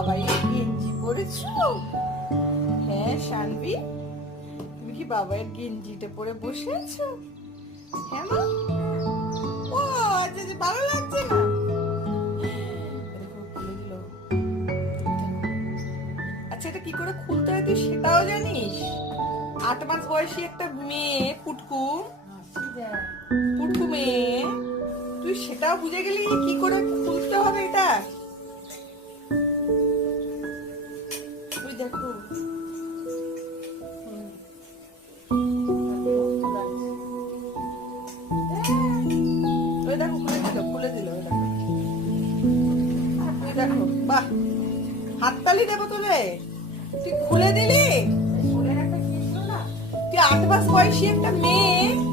বাবাই গেঞ্জি পরেছো? হ্যাঁ শানভি, তুমি কি বাবাইয়ের গেঞ্জিটা পরে বসে আছো? হ্যাঁ মা। ও আচ্ছা আচ্ছা, ভালো লাগছে না? দেখো খুলে দিল। আচ্ছা এটা কি করে খুলতে হয় তুই সেটাও জানিস? 8 মাস বয়সী একটা মেয়ে, পুটকু পুটকু মেয়ে, তুই সেটাও বুঝে গেলি কি করে খুলতে হবে এটা? তুই দেখো ওই দেখো খুলে দিল ওই দেখো। ওই দেখো বাহ, হাততালি দেবো তোরে, তুই খুলে দিলি। তুই 8 মাস বয়সী একটা মেয়ে